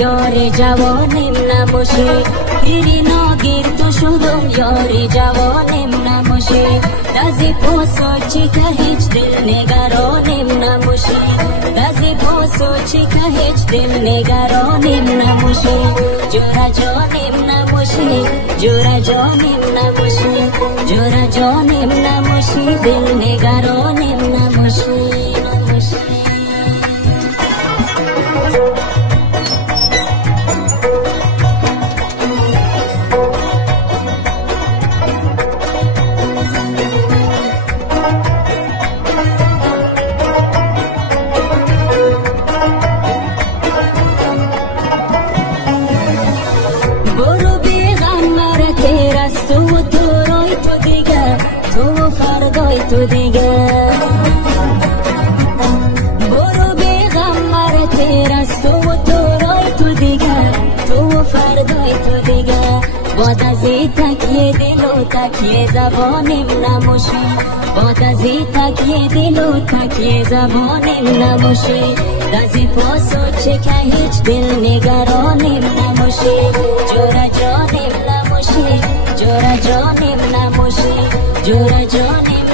یار جوانم نباشه پیری ناگیر تو شدم یار جوانم نباشه دزی پاسا چی که هیچ دل نگرانم نباشه دزی پاسا چی که هیچ دل نگرانم نباشه جورا جانم نباشه جورا جانم نباشه جورا جانم نباشه دل نگرانم نباشه تو دیگه برو بیغمبر تیر از تو و تو رای تو دیگه تو و فردای تو دیگه باد از تکیه دل و تکیه زبانم نموشی باد از تکیه دل و تکیه زبانم نموشی دزی پاسو چه که هیچ دل نگرانم نموشی جورا جانم نموشی جورا جانم نموشی جورا جانم